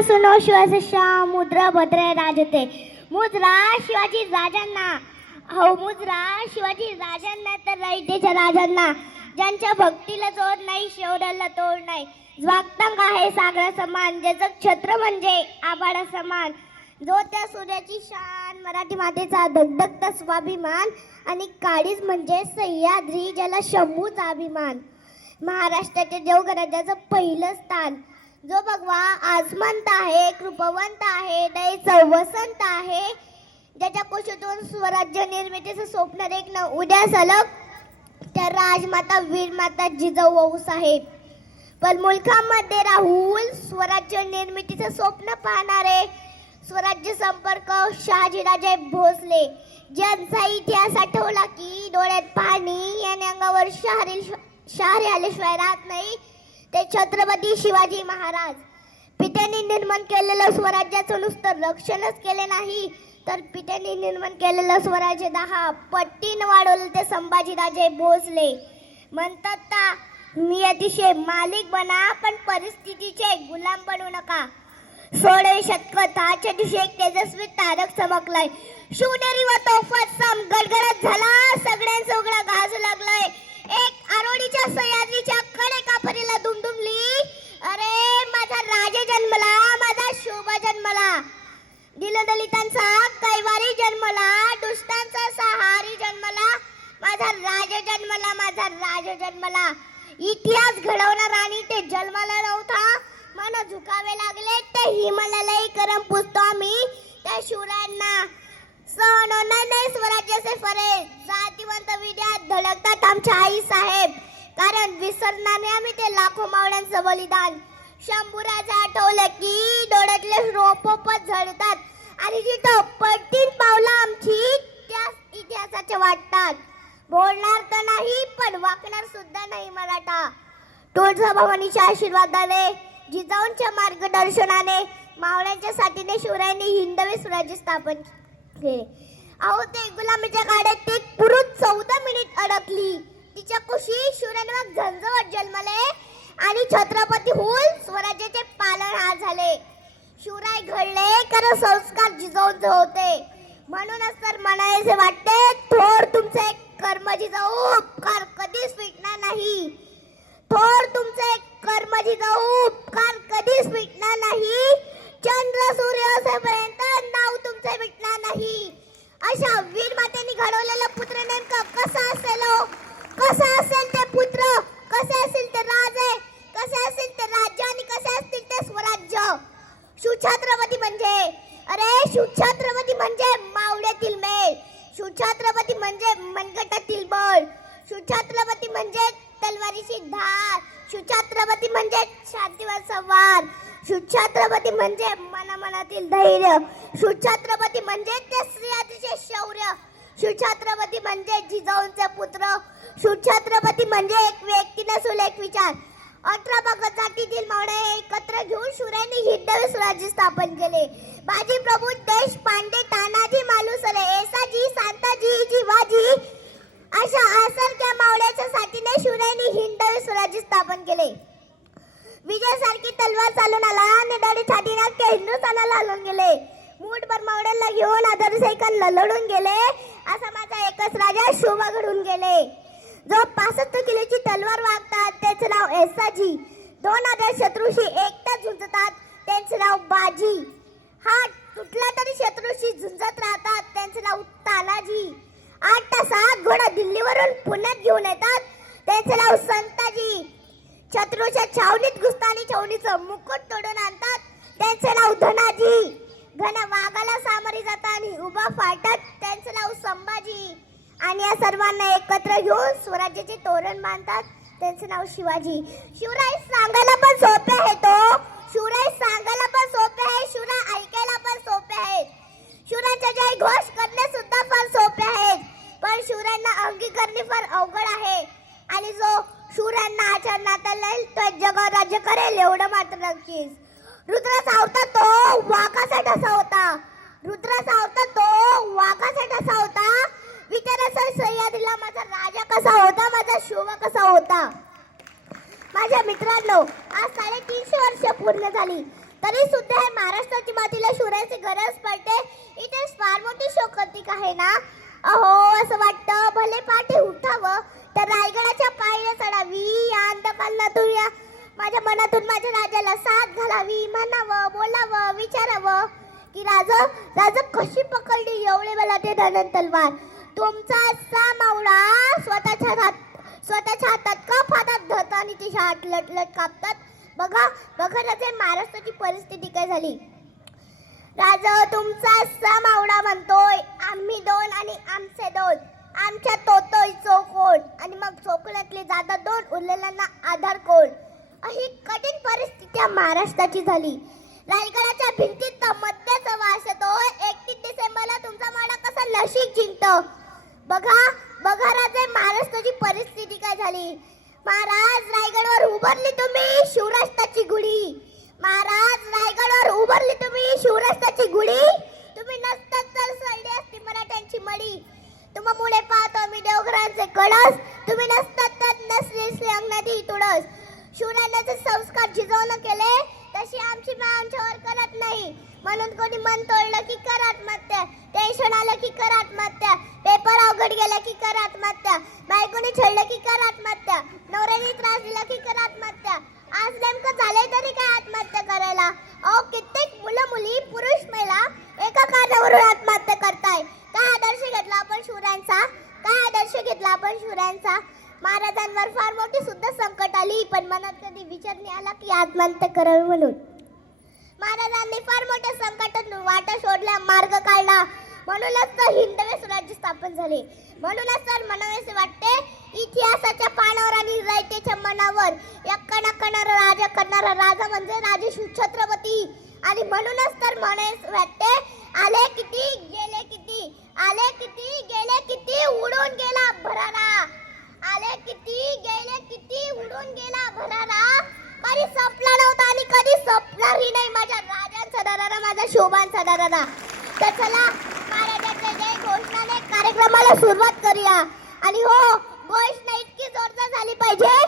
सुनो शिवाचा मुद्रा भद्र राजते मुद्रा शिवाजी राजांना हो मुद्रा शिवाजी राजांना तर रायतेच्या राजांना ज्यांच्या भक्तीला जोड नाही शौर्याला तोड नाही वागतांग आहे सागरा समान ज्याचं छत्र म्हणजे आभाळा समान जो त्या सूर्याची शान मराठी मातेचा धगधगता स्वाभिमान आणि काळीज म्हणजे सह्याद्री ज्याला शंभूचा अभिमान महाराष्ट्राच्या देवगराजाचं पहिलं स्थान जो भगवा आसमंत आहे कृपवंत आहे दयेचं वसंत आहे ज्याच्या कुशीतून स्वराज्य निर्मितीचं स्वप्न रेखणं उद्या सलग त्या राजमाता वीरमाता जिजाऊ साहेब पण मुलखामध्ये राहुल स्वराज्य निर्मितीचं स्वप्न पाहणारे स्वराज्य संपर्क शहाजीराजे भोसले ज्यांचा इतिहास आठवला की डोळ्यात पाणी आणि अंगावर शहरी आल्याशिवाय राहत नाही ते छत्रपती शिवाजी महाराज पित्यांनी निर्माण केलेलं स्वराज्याचं नुसतं रक्षणच केले नाही तर पित्यांनी निर्माण केलेलं स्वराज्य 10 पट्टीनं वाढवलं ते संभाजीराजे भोसले म्हणतात ता मी अतिशय मालिक बना पण परिस्थितीचे गुलाम बनू नका 16 शतकाच्या दिवशी एक तेजस्वी तारक चमकलाय शिवनेरी व तोफात साम गडगडत झाला सगळ्यांचं उघडा गाजू लागलाय एक आरोडीच्या सह्याद्रीच्या कडे कापरीला दुमदुमली अरे माझा राजा जन्मला माझा शोभा जन्मला दिनदलितांचा कैवारी जन्मला दुष्टांचा सहारी जन्मला माझा राजा जन्मला माझा राजा जन्मला इतिहास घडवणार आणि ते जन्माला नव्हता मन झुकावे लागले ते हिमालयालाही करम पुजतो आम्ही त्या शिवरायांना सण नाही स्वराज्याचे फरे जातीवंत विद्यात धडकतात आमच्या आई साहेब कारण विसरणार नाही आम्ही ते लाखो मावळ्यांचं बलिदान शंभूराजा आठवलं की डोळ्यातले रोपोपत झडतात आणि जिथं पडतील पावलं आमची त्या इतिहासाचे वाटतात बोलणार तर नाही पण वाकणार सुद्धा नाही मराठा तुळजाभवानीच्या आशीर्वादाने जिजाऊंच्या मार्गदर्शनाने मावळ्यांच्या साथीने शिवरायांनी हिंदवी स्वराज्य स्थापन केले अहो ते गुलामीच्या काळात ते पुरुष 14 मिनिट अडकली तिच्या कुशी शिवरायांना झंझवट जन्मले आणि छत्रपती होऊन स्वराज्याचे पालनहार झाले शिवराय घडले कारण संस्कार जिजाऊंचे होते म्हणूनच तर म्हणायचे वाटते थोर तुमचे कर्म जिजाऊ उपकार कधीच फिटणार नाही थोर तुमचे कर्म जिजाऊ उपकार कधीच फिटणार नाही चंद्र सूर्य असेपर्यंत नाव तुमचे मिटणार नाही अशा वीर मातेने घडवलेला पुत्र नेमका कसा असेल कसा असेल ते पुत्र कसे असेल ते राजे कसे असेल ते राज्य आणि कसे असतील ते स्वराज्य शिवछत्रपती म्हणजे अरे शिवछत्रपती म्हणजे मावळ्यातील मेळ शिवछत्रपती म्हणजे मनगटातील बळ शिवछत्रपती म्हणजे तलवारीची धार शिवछत्रपती म्हणजे शांतीवर संवार शिवछत्रपती म्हणजे मनामनातील धैर्य शिवछत्रपती म्हणजे त्या स्त्रियांचे शौर्य शिवछत्रपती म्हणजे जिजाऊंचे पुत्र शिवछत्रपती म्हणजे एक व्यक्ती नसून एक विचार 18 भगत जातीतील मावळे एकत्र घेऊन शिवरायांनी हिंदवी स्वराज्य स्थापन केले बाजी प्रभू देशपांडे तानाजी मालुसरे येसाजी सांताजी जिवाजी अशा असंख्य मावळ्याच्या साथीने शिवरायांनी हिंदवी स्वराज्य स्थापन केले विजयासारखी तलवार चालून आला निडाडी छातीने अख्ख्या हिंदुस्थानाला हलवून गेले मूठभर मावळ्यांना घेऊन आदरसैकांना लढून गेले असा माझा एकच राजा शोभा घडून गेले जो 65 किलोची तलवार वागतात त्याचे नाव येसाजी 2000 शत्रूशी एकटाच झुंजतात त्यांचे नाव बाजी हा कुठला तरी शत्रूशी झुंजत राहतात त्यांचे नाव तानाजी 8 तासात घोडा दिल्लीवरून पुण्यात घेऊन येतात त्यांचे नाव संताजी शत्रूच्या छावणीत घुसतानी छावणीचं मुकुट तोडून आणतात त्यांचे नाव धनाजी घन वाघाला सामोरे जातात आणि उभा फाटतात त्यांचे नाव संभाजी आणि या सर्वांना एकत्र घेऊन स्वराज्याचे तोरण बांधतात त्यांचे नाव शिवाजी शिवराय सांगायला पण सोपे आहे तो शिवराय सांगायला पण सोपे आहे शिवराय ऐकायला पण सोपे आहेत शिवरायांचा जय घोष करणे सुद्धा फार सोपे आहेत पण शिवरायांना अंगीकरणे फार अवघड आहे आणि जो शिवरायांना आचरणात आणेल तो जगावर राज्य करेल एवढं मात्र नक्कीच रुद्राचा अवतार तो वाघाचा ठसा होता रुद्राचा अवतार तो वाघाचा ठसा होता विचारासर सह्याद्रीला माझा राजा कसा होता माझा शोभा कसा होता माझ्या मित्रांनो आज 350 वर्ष पूर्ण झाली तरी सुद्धा हे महाराष्ट्राची मातीला शूरांची गरज पडते. इथे फार मोठी शोकतीक आहे ना. अहो असं वाटतं भले पाठी उठावं तर रायगडाच्या पायऱ्या चढावी. या अंधकारातून या माझ्या मनातून माझ्या राजाला साथ घालावी. म्हणावं, बोलावं, विचारावं की राजा कशी पकडली एवढे मला ते धनन तलवार. तुमचा असा मावळा स्वतःच्या हातात कप हातात धरतो आणि तिच्या हात लटलट कापतात. बघा राजा महाराष्ट्राची परिस्थिती काय झाली. राजा तुमचा असा मावळा म्हणतोय आम्ही दोन आणि आमचे दोन, आमच्या तोतोय चौकोन आणि मग चौकोनातले जादा दोन, उरलेल्यांना आधार कोण. अशी कठीण परिस्थिती महाराष्ट्राची झाली. रायगडाच्या भिंतीत मध्याचा वास येतोय. 31 डिसेंबरला तुमचा माडा कसा लशीक जिंकतो. बघा राजे महाराष्ट्राची परिस्थिती काय झाली. महाराज रायगडवर उभारली तुम्ही शिवराष्ट्राची गुढी. महाराज रायगडवर उभारली तुम्ही शिवराष्ट्राची गुढी. तुम्ही नसतात तर सळली असती मराठ्यांची मडी. तुम्हामुळे पाहतो मी देवघरांचे कळस. तुम्ही नसतात तर नसले अंगणात तुळस. शिवरायांचे संस्कार झिजवून केले तशी आमची माय आमच्यावर करत नाही. म्हणून कोणी मन तोडलं की कर आत्महत्या, टेन्शन आलं की कर आत्महत्या, पेपर अवघड गेला की कर आत्महत्या, बायकोने छळलं की कर आत्महत्या, नवऱ्याने त्रास दिला की कर आत्महत्या. आज नेमकं झालंय तरी काय आत्महत्या करायला. अहो कित्येक मुलं मुली पुरुष महिला एका कारणावरून आत्महत्या करताय. काय आदर्श घेतला आपण शिवरायांचा. महाराजांवर फार मोठी सुद्धा संकट आली पण मनात कधी विचार नाही आला की आत्महत्या करावी म्हणून. महाराजांनी फार मोठ्या संकटातून वाटा शोधल्या, मार्ग काढला. म्हणूनच तर हिंदवी स्वराज्य स्थापन झाले. म्हणूनच तर म्हणावेसे वाटते इतिहासाच्या पानावर आणि रयतेच्या मनावर एक्काना करणारा राजा म्हणजे राजश्री छत्रपती. आणि म्हणूनच तर म्हणावेसे वाटते आले किती गेले किती, आले किती गेले किती, उडून गेला भरारा. आले किती गेले किती, उडून गेला भरारा. कधी संपला नव्हता आणि कधी संपणारही नाही माझ्या राजांचा दरारा, माझ्या शोभांचा दरारा. तर चला महाराजांच्या जय घोषणाने कार्यक्रमाला सुरुवात करूया. आणि हो घोषणा इतकी जोरदार झाली पाहिजे